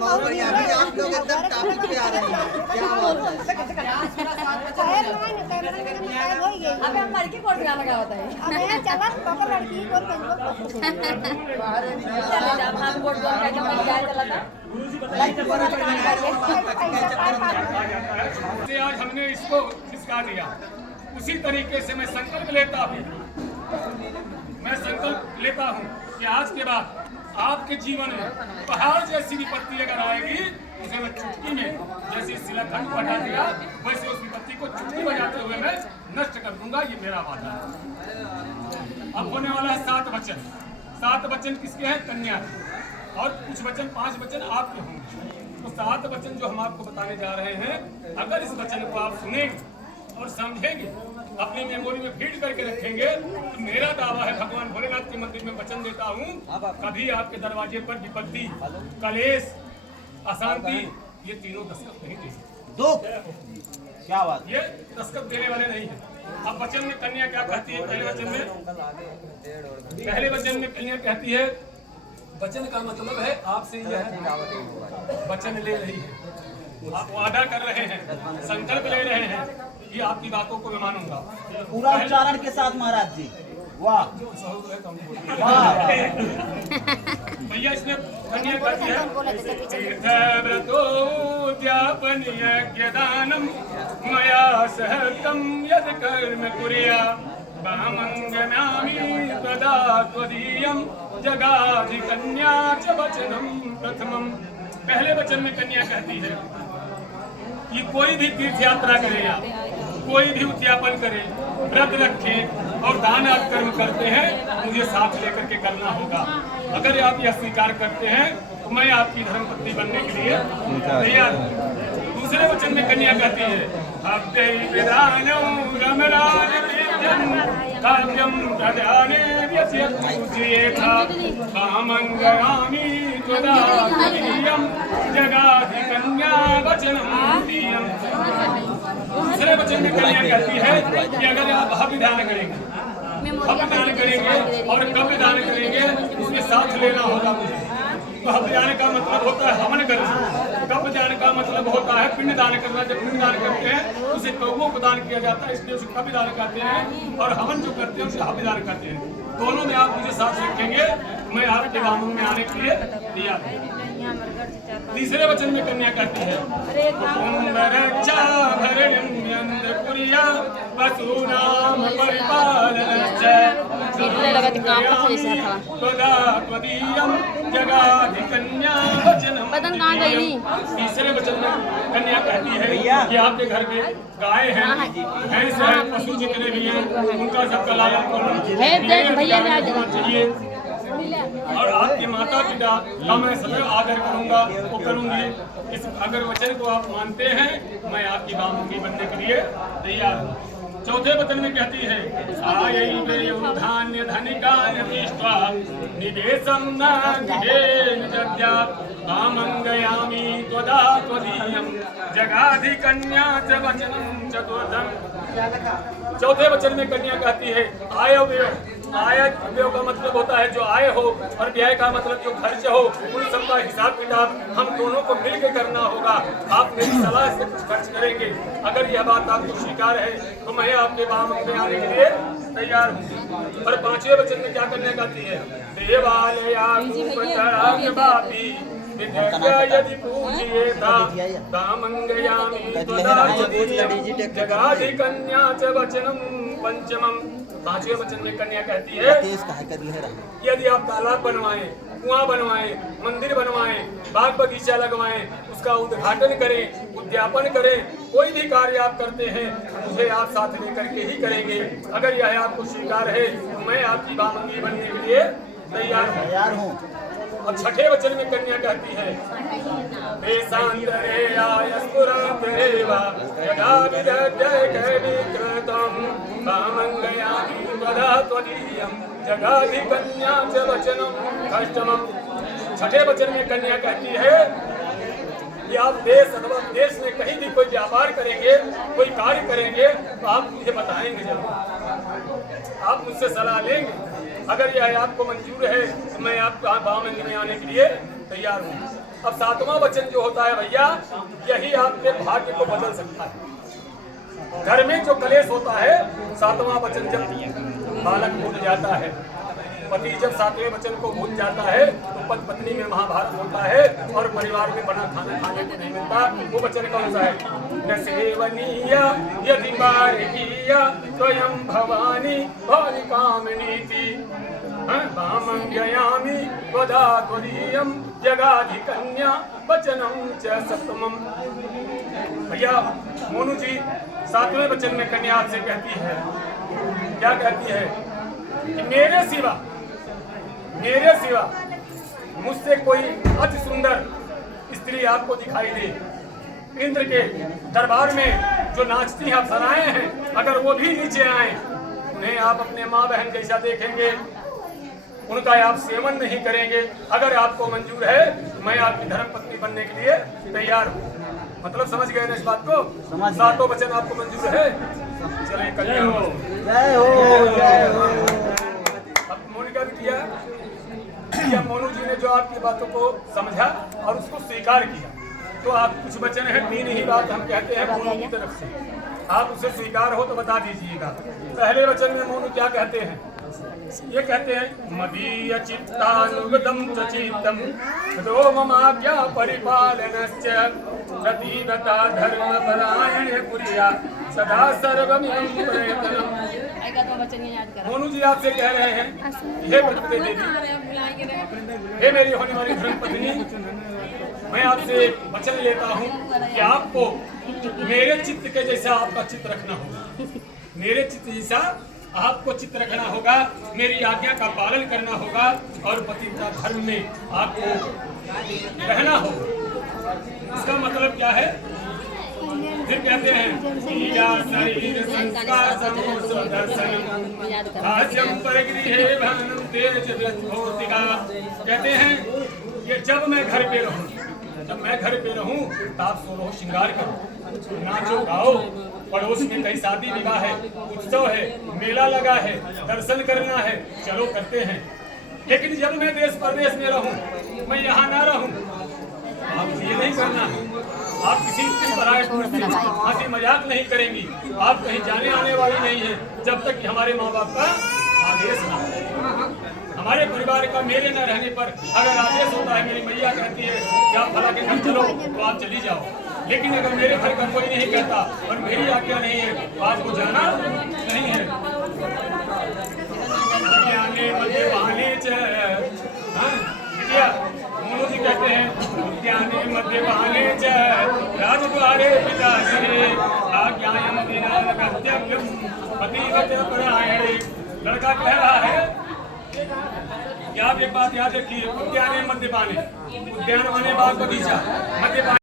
बहुत बढ़िया अभी आप लोग एकदम टॉपिक पे आ रहे हैं। क्या बात है। अबे हम लड़की को क्या लगा होता है अबे चला पापा लड़की को चले जा हम वोट दो क्या क्या मैं क्या चला था लड़की को काम से आज हमने इसको खिसका दिया। उसी तरीके से मैं संकल्प लेता हूँ कि आज के बाद आपके जीवन में पहाड़ जैसी विपत्ति अगर आएगी उसे मैं चुटकी में जैसे शिलाखंड को हटा दिया वैसे उस विपत्ति को चुटकी बजाते हुए मैं नष्ट कर दूंगा। ये मेरा वादा है। अब होने वाला है 7 वचन। 7 वचन किसके हैं? कन्या के। और कुछ वचन 5 वचन आपके होंगे। तो 7 वचन जो हम आपको बताने जा रहे हैं, अगर इस वचन को आप सुनेंगे और समझेंगे, अपनी मेमोरी में फीड करके रखेंगे, तो मेरा दावा है भगवान भोलेनाथ के मंदिर में वचन देता हूँ, कभी आपके दरवाजे पर विपत्ति, कलेश, अशांति ये तीनों दस्तक नहीं देंगे। दो क्या बात, ये दस्तक देने वाले नहीं है। अब वचन में कन्या क्या कहती है? पहले वचन में कन्या कहती है, वचन का मतलब है आपसे यह वचन ले रही है, आप वादा कर रहे हैं, संकल्प ले रहे हैं, ये आपकी बातों को मैं मानूंगा पूरा उच्चारण के साथ महाराज जी। वाह वाह भैया। इसमें कन्या कहती है, तीर्थव्रतोद्यापन यज्ञदानम मया सहतम यद कर्म कुर्या वामंगनामि तदा त्वदीयं जगाधि कन्या च वचनम प्रथमम। पहले वचन में कन्या कहती है कि कोई भी तीर्थ यात्रा करे, आप कोई भी उद्यापन करे, व्रत रखे और दान आप कर्म करते हैं, मुझे साथ लेकर के करना होगा। अगर आप यह स्वीकार करते हैं तो मैं आपकी धर्मपत्नी बनने के लिए तैयार हूँ। दूसरे वचन में कन्या कहती है, काव्यम प्रधाने व्यत्यपूज्येथा कामंगयामि त्वदा त्वदीयं जगाधि कन्या वचनं दीयम्। दूसरे वचन में कन्या कहती है कि अगर आप हविदान करेंगे और कब विधान करेंगे उसमें साथ लेना होगा मुझे। तो हविदान का मतलब होता है हवन करना, कब दान का मतलब होता है पिंड दान करना। जब पिंड दान करते हैं उसे कौवों को दान किया जाता है, इसलिए उसे कब दान कहते हैं, और हवन जो करते हैं उसे हविदान कहते हैं। दोनों में आप मुझे साथ रखेंगे, मैं आपके गांवों में आने के लिए तैयार हूँ। तीसरे वचन में कन्या कहती है, बदन कहाँ गई? तीसरे वचन में कन्या कहती है कि आपके घर में गाय है, भैंस है, पशु जितने भी हैं उनका सबका लालन पालन चाहिए, और आपके माता पिता का मैं सदैव आदर करूंगा, वो करूंगी। इस अगर वचन को आप मानते हैं, मैं आपकी बामुखी बनने के लिए तैयार हूँ। चौथे वचन में कहती है, धान्य धनिकाय दृष्ट्वा निवेशं न गृहेण जज्ञा कामंगयामि त्वदा त्वदीयं जगाधि कन्या च वचनं चतुर्थम्। चौथे वचन में कन्या कहती है, आय व्यय का मतलब होता है जो आय हो, और व्यय का मतलब जो खर्च हो, उन सब का हिसाब किताब हम दोनों को मिलकर करना होगा। आप मेरी सलाह से कुछ खर्च करेंगे। अगर यह बात आपको स्वीकार है तो मैं आपके बामंग में आने के लिए तैयार हूँ। और पांचवें वचन में क्या करने कहती है, यदि पूज्येता कामंगयामि त्वदा जगाधि कन्या च वचनं पंचमम्। पांचवें वचन में कन्या कहती है, यदि आप तालाब बनवाएं, कुआं बनवाएं, मंदिर बनवाएं, बाग बगीचा लगवाएं, उसका उद्घाटन करें, उद्यापन करें, कोई भी कार्य आप करते हैं मुझे आप साथ लेकर के ही करेंगे। अगर यह आपको स्वीकार है तो मैं आपकी बामंगी बनने के लिए तैयार हूँ। अब छठे वचन में कन्या कहती है, जगाधि कन्या च वचनं अष्टमम्। छठे वचन में कन्या कहती है कि आप देश अथवा देश में कहीं भी कोई व्यापार करेंगे, कोई कार्य करेंगे तो आप मुझे बताएंगे जरूर, आप मुझसे सलाह लेंगे। अगर यह आपको मंजूर है तो मैं आपको बामंगी में आने के लिए तैयार हूँ। अब सातवां वचन जो होता है भैया, यही आपके भाग्य को बदल सकता है। घर में जो कलेश होता है, सातवां वचन जब बालक भूल जाता है, पति जब सातवें वचन को भूल जाता है, तो पति पत्नी में महाभारत होता है और परिवार में बना खाना खाने को नहीं मिलता। वो वचन कौन सा है? न सेवनीय यदि मार्गीय स्वयं भवानी भवानी कामनीति भामंगयामि वदा त्वदीयं जगाधि कन्या वचनं च सप्तमम्। भैया मोनू जी सातवें वचन में कन्या आपसे कहती है, क्या कहती है कि मेरे सिवा मुझसे कोई अति सुंदर स्त्री आपको दिखाई दे। इंद्र के दरबार में जो नाचती अप्सराएं हैं, अगर वो भी नीचे आए, उन्हें आप अपने माँ बहन जैसा देखेंगे, उनका आप सेवन नहीं करेंगे। अगर आपको मंजूर है, मैं आपकी धर्मपत्नी बनने के लिए तैयार हूँ। मतलब समझ गए ना इस बात को? सातों वचन आपको मंजूर है? चले कन्या हो। जय हो जय हो। अब मोनिका भी किया, मोनू जी ने जो आपकी बातों को समझा और उसको स्वीकार किया, तो आप कुछ वचन है, तीन ही बात हम कहते हैं मोनू की तरफ से, आप उसे स्वीकार हो तो बता दीजिएगा। पहले वचन में मोनू क्या कहते हैं? ये कहते हैं मदीय चित्तानुगतम चित्तम तो ममाज्ञा परिपालनश्च रतिव्रता धर्मपरायणे पुरिया सदा सर्वमिदं प्रयत्नम्। मोनू जी आपसे कह रहे हैं, हे प्रकृति देवी, हे मेरी होने वाली धर्मपत्नी, मैं आपसे वचन लेता हूँ कि आपको मेरे चित्त के जैसा आपका चित्त रखना होगा। मेरे चित्त जैसा आपको चित्त रखना होगा, मेरी आज्ञा का पालन करना होगा और पतिव्रता धर्म में आपको रहना होगा। इसका मतलब क्या है? फिर कहते हैं या शरीर संस्कार समोसो दर्शन हास्यम परगृहे भनम तेज व्रतभौतिका। कहते हैं ये जब मैं घर पे रहूं, तो आप सोलह श्रृंगार करो, नाचो गाओ, पड़ोस में कहीं शादी विवाह है, उत्सव है, मेला लगा है, दर्शन करना है, चलो करते हैं। लेकिन जब मैं देश प्रदेश में रहूं, मैं यहाँ ना रहूं, आप ये नहीं करना है। आप किसी पराये पुरुष से हंसी मजाक नहीं करेंगी, आप कहीं जाने आने वाली नहीं है, जब तक कि हमारे माँ बाप का आदेश ना हो। हमारे परिवार का मेरे न रहने पर अगर आदेश होता है, मेरी मैया कहती है कि आप फला के घर चलो, तो आप चली जाओ। लेकिन अगर मेरे घर का कोई नहीं कहता और मेरी आज्ञा नहीं है, तो आपको जाना नहीं है। मोनू जी कहते हैं उद्याने मद्यपाने च राजद्वारे पिताश्री आज्ञायं विना गत्यव्यं पतिव्रता परायणे। लड़का कह रहा है कि आप एक बात याद रखिए, उद्याने मद्यपाने, उद्यान माने बाग बगीचा, मद्यपाने